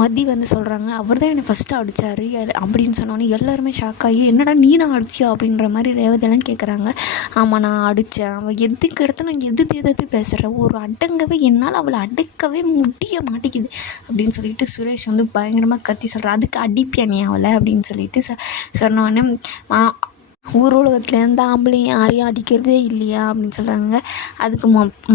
மதி வந்து சொல்கிறாங்க, அவர் தான் என்னை ஃபஸ்ட்டு அடித்தார் அப்படின்னு சொன்னோன்னே எல்லாருமே ஷாக் ஆகி, என்னடா நீ தான் அடிச்சியா அப்படின்ற மாதிரி ரேவதியெல்லாம் கேட்குறாங்க. ஆமாம் நான் அடித்தேன், அவள் எதுக்கு இடத்துல நான் எதிர்த்து பேசுகிறேன், ஒரு அடங்கவே என்னால் அவளை அடக்கவே முடிய மாட்டேங்குது அப்படின்னு சொல்லிட்டு சுரேஷ் வந்து பயங்கரமாக கத்தி சொல்கிறார். அதுக்கு அடிப்பியா நீ அவளை அப்படின்னு சொல்லிட்டு சொன்னோடனே ஊர் உலகத்தில் எந்த ஆம்பளையும் யாரையும் அடிக்கிறதே இல்லையா அப்படின்னு சொல்கிறாங்க. அதுக்கு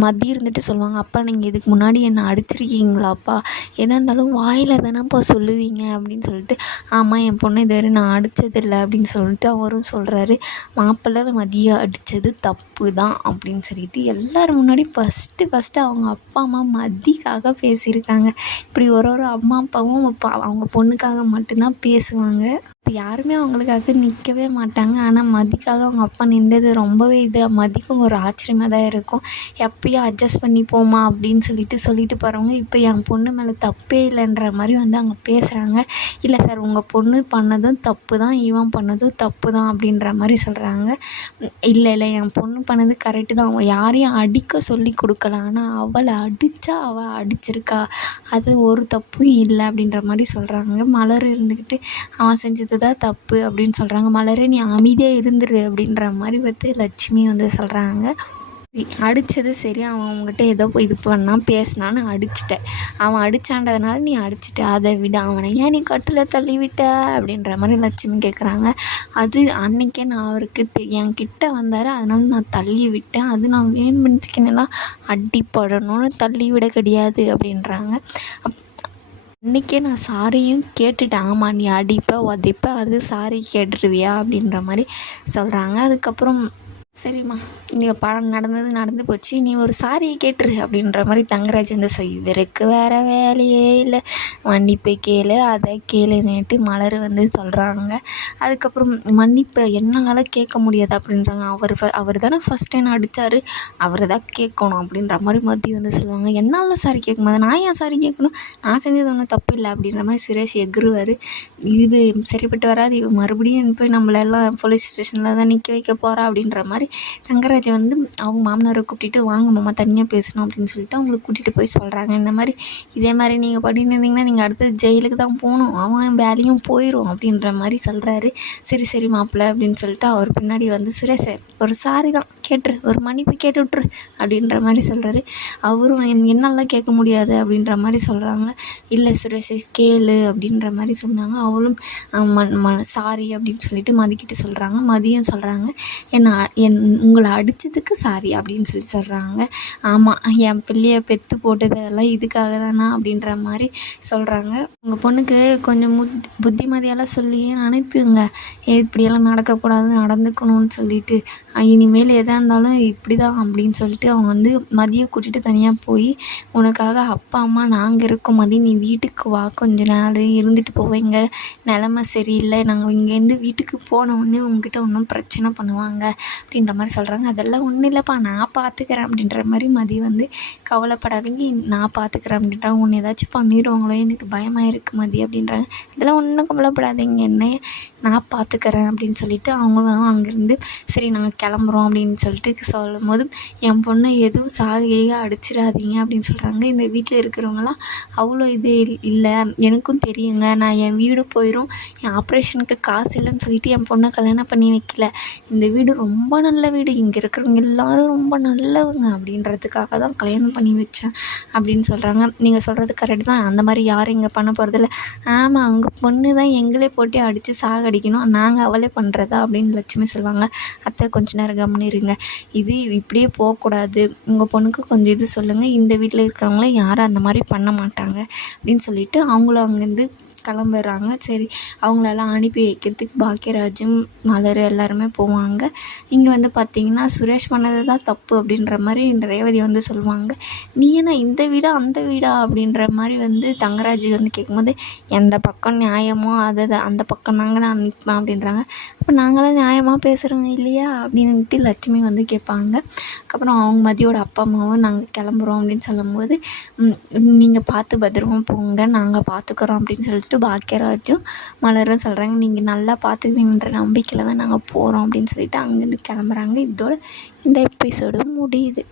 மதி இருந்துட்டு சொல்லுவாங்க, அப்பா நீங்கள் இதுக்கு முன்னாடி என்னை அடிச்சிருக்கீங்களாப்பா, எதாக இருந்தாலும் வாயில் தானேப்பா சொல்லுவீங்க அப்படின்னு சொல்லிட்டு, ஆமாம் என் பொண்ணு இதுவரை நான் அடித்ததில்லை அப்படின்னு சொல்லிட்டு அவரும் சொல்கிறாரு. மாப்பிள்ளை மதியை அடித்தது தப்பு தான் அப்படின்னு சொல்லிட்டு எல்லோரும் முன்னாடி ஃபஸ்ட்டு அவங்க அப்பா அம்மா மதிக்காக பேசியிருக்காங்க. இப்படி ஒரு அம்மா அப்பாவும் அவங்க பொண்ணுக்காக மட்டும்தான் பேசுவாங்க. யாருமே அவங்களுக்காக நிற்கவே மாட்டாங்க. ஆனால் மதிக்காக அவங்க அப்பா நின்றது ரொம்பவே மதிக்கும் ஒரு ஆச்சரியமாக தான் இருக்கும். எப்பயும் அட்ஜஸ்ட் பண்ணி போமா அப்படின்னு சொல்லிட்டு போகிறவங்க இப்போ என் பொண்ணு மேலே தப்பே இல்லைன்ற மாதிரி வந்து அவங்க பேசுகிறாங்க. இல்லை சார் உங்கள் பொண்ணு பண்ணதும் தப்பு தான், இவன் பண்ணதும் தப்பு தான் அப்படின்ற மாதிரி சொல்கிறாங்க. இல்லை என் பொண்ணு பண்ணது கரெக்டு தான், அவன் யாரையும் அடிக்க சொல்லி கொடுக்கல, ஆனால் அவளை அடித்தா அவள் அடிச்சிருக்கா, அது ஒரு தப்பும் இல்லை அப்படின்ற மாதிரி சொல்கிறாங்க. மலர் இருந்துக்கிட்டு அவன் செஞ்சது தான் தப்பு அப்படின்னு சொல்கிறாங்க. மலரே நீ அமைதியாக இருந்துரு அப்படின்ற மாதிரி வந்து லட்சுமி வந்து சொல்கிறாங்க. அடித்தது சரி, அவன் அவங்ககிட்ட ஏதோ இது பண்ணால் பேசினான்னு அடிச்சிட்டேன், அவன் அடித்தான்றதுனால நீ அடிச்சிட்ட, அதை விட அவனை ஏன் நீ கட்டில் தள்ளி விட்ட அப்படின்ற மாதிரி லட்சுமி கேட்குறாங்க. அது அன்றைக்கே நான் அவருக்கு என்கிட்ட வந்தார், அதனால நான் தள்ளி விட்டேன், அது நான் வேணுமென்னுலாம் அடிப்படணும்னு தள்ளி விட கிடையாது அப்படின்றாங்க. அன்றைக்கே நான் சாரியும் கேட்டுட்டேன், ஆமாம் நீ அடிப்ப உதைப்ப, அது சாரி கேட்டுருவியா அப்படின்ற மாதிரி சொல்கிறாங்க. அதுக்கப்புறம் சரிம்மா நீ நடந்து போச்சு, நீ ஒரு சாரியை கேட்டுரு அப்படின்ற மாதிரி தங்கராஜ் வந்து இவருக்கு வேறு வேலையே இல்லை, மன்னிப்பு கேளு அதை கேளுன்னுட்டு மலர் வந்து சொல்கிறாங்க. அதுக்கப்புறம் மன்னிப்பு என்னால் கேட்க முடியாது அப்படின்றாங்க. அவர் தானே ஃபஸ்ட் டைம் அடித்தார், அவரை தான் கேட்கணும் அப்படின்ற மாதிரி மதி வந்து சொல்லுவாங்க. என்னால் சாரி கேட்க முடியாது, நான் ஏன் சாரி கேட்கணும், நான் செஞ்சது ஒன்றும் தப்பு இல்லை அப்படின்ற மாதிரி சுரேஷ் எகுருவார். இது சரிப்பட்டு வராது, இவ மறுபடியும் போய் நம்மளெல்லாம் போலீஸ் ஸ்டேஷனில் தான் நிற்க வைக்க போகிறா அப்படின்ற மாதிரி தங்கராஜ் வந்து அவங்க மாமனாரை கூப்பிட்டுட்டு வாங்க மாமா தனியாக பேசணும் அப்படின்னு சொல்லிட்டு அவங்களுக்கு கூட்டிகிட்டு போய் சொல்கிறாங்க. இந்த மாதிரி இதே மாதிரி நீங்கள் பண்ணிட்டு இருந்தீங்கன்னா நீங்கள் அடுத்து ஜெயிலுக்கு தான் போகணும், அவன் வேலையும் போயிடும் அப்படின்ற மாதிரி சொல்கிறாரு. சரி மாப்பிள்ளை அப்படின்னு சொல்லிட்டு அவர் பின்னாடி வந்து சுரேஷ் ஒரு சாரி தான் கேட்டுரு, ஒரு மன்னிப்பு கேட்டு விட்ரு அப்படின்ற மாதிரி சொல்கிறாரு. அவரும் என்னெல்லாம் கேட்க முடியாது அப்படின்ற மாதிரி சொல்கிறாங்க. இல்லை சுரேஷ் கேளு அப்படின்ற மாதிரி சொன்னாங்க. அவளும் சாரி அப்படின்னு சொல்லிட்டு மதிக்கிட்டு சொல்கிறாங்க. மதியம் சொல்கிறாங்க, உங்களை அடித்ததுக்கு சாரி அப்படின்னு சொல்கிறாங்க. ஆமாம் என் பிள்ளையை பெற்று போட்டதெல்லாம் இதுக்காக தானா அப்படின்ற மாதிரி சொல்கிறாங்க. உங்கள் பொண்ணுக்கு கொஞ்சம் புத்திமதியெல்லாம் சொல்லி அனுப்பிடுங்க, இப்படியெல்லாம் நடக்கக்கூடாது நடந்துக்கணும்னு சொல்லிட்டு, இனிமேல் எதாக இருந்தாலும் இப்படி தான் அப்படின்னு சொல்லிட்டு அவங்க வந்து மதியை கூட்டிகிட்டு தனியாக போய் உனக்காக அப்பா அம்மா நாங்கள் இருக்கோம் மதி, நீ வீட்டுக்கு வா கொஞ்ச நாள் இருந்துட்டு போவீங்க, நிலமை சரியில்லை, நாங்கள் இங்கேருந்து வீட்டுக்கு போன உடனே உங்ககிட்ட ஒன்றும் பிரச்சனை பண்ணுவாங்க அப்படின்ற மாதிரி சொல்கிறாங்க. அதெல்லாம் ஒன்றும் இல்லைப்பா நான் பார்த்துக்கிறேன் அப்படின்ற மாதிரி மதி வந்து கவலைப்படாதீங்க நான் பார்த்துக்கிறேன் அப்படின்றாங்க. ஒன்று ஏதாச்சும் பண்ணிடுவாங்களோ எனக்கு பயமாக இருக்குது மதி அப்படின்றாங்க. இதெல்லாம் ஒன்றும் கவலைப்படாதீங்க என்ன நான் பார்த்துக்கிறேன் அப்படின்னு சொல்லிட்டு அவங்களும் அங்கேருந்து சரி நாங்கள் கிளம்புறோம் அப்படின்னு சொல்லிட்டு சொல்லும் போது என் பொண்ணை எதுவும் சாகையாக அடிச்சிடாதீங்க அப்படின்னு சொல்கிறாங்க. இந்த வீட்டில் இருக்கிறவங்களாம் அவ்வளோ இது இல்லை எனக்கும் தெரியுங்க, நான் என் வீடு போயிடும், என் ஆப்ரேஷனுக்கு காசு இல்லைன்னு சொல்லிட்டு என் பொண்ணை கல்யாணம் பண்ணி வைக்கல, இந்த வீடு ரொம்ப நல்ல வீடு, இங்கே இருக்கிறவங்க எல்லோரும் ரொம்ப நல்லவங்க அப்படின்றதுக்காக தான் கல்யாணம் பண்ணி வச்சேன் அப்படின்னு சொல்கிறாங்க. நீங்கள் சொல்கிறது கரெக்டு தான், அந்த மாதிரி யாரும் இங்கே பண்ண போகிறதில்ல, ஆமாம் அவங்க பொண்ணு தான் எங்களே போட்டு அடித்து சாகடிக்கணும், நாங்கள் அவளே பண்ணுறதா அப்படின்னு லட்சுமி சொல்லுவாங்க. அத்தை கொஞ்ச நேரம் கவனிருங்க, இது இப்படியே போகக்கூடாது, உங்கள் பொண்ணுக்கு கொஞ்சம் இது சொல்லுங்கள், இந்த வீட்டில் இருக்கிறவங்கள யாரும் அந்த மாதிரி பண்ண மாட்டாங்க அப்படின்னு சொல்லிட்டு அவங்களும் அங்கேருந்து கிளம்புறாங்க. சரி அவங்களெல்லாம் அனுப்பி வைக்கிறதுக்கு பாக்கியராஜும் மலர் எல்லாருமே போவாங்க. இங்கே வந்து பார்த்திங்கன்னா சுரேஷ் பண்ணது தான் தப்பு அப்படின்ற மாதிரி ரேவதி வந்து சொல்லுவாங்க. நீ என்ன இந்த வீடா அந்த வீடா அப்படின்ற மாதிரி வந்து தங்கராஜ் வந்து கேட்கும்போது எந்த பக்கம் நியாயமோ அதை அந்த பக்கம் தாங்க நான் நிற்பேன் அப்படின்றாங்க. அப்போ நாங்களாம் நியாயமாக பேசுகிறோங்க இல்லையா அப்படின்ட்டு லட்சுமி வந்து கேட்பாங்க. அதுக்கப்புறம் அவங்க மதியோட அப்பா அம்மாவும் நாங்கள் கிளம்புறோம் அப்படின்னு சொல்லும்போது நீங்கள் பார்த்து பத்திரமா போங்க நாங்கள் பார்த்துக்குறோம் அப்படின்னு சொல்லிட்டு பாக்கியராஜும் மலரும் சொல்கிறாங்க. நீங்கள் நல்லா பார்த்துக்குவீங்கன்ற நம்பிக்கையில் தான் நாங்கள் போகிறோம் அப்படின்னு சொல்லிட்டு அங்கேருந்து கிளம்புறாங்க. இதோட இந்த எபிசோடு முடியுது.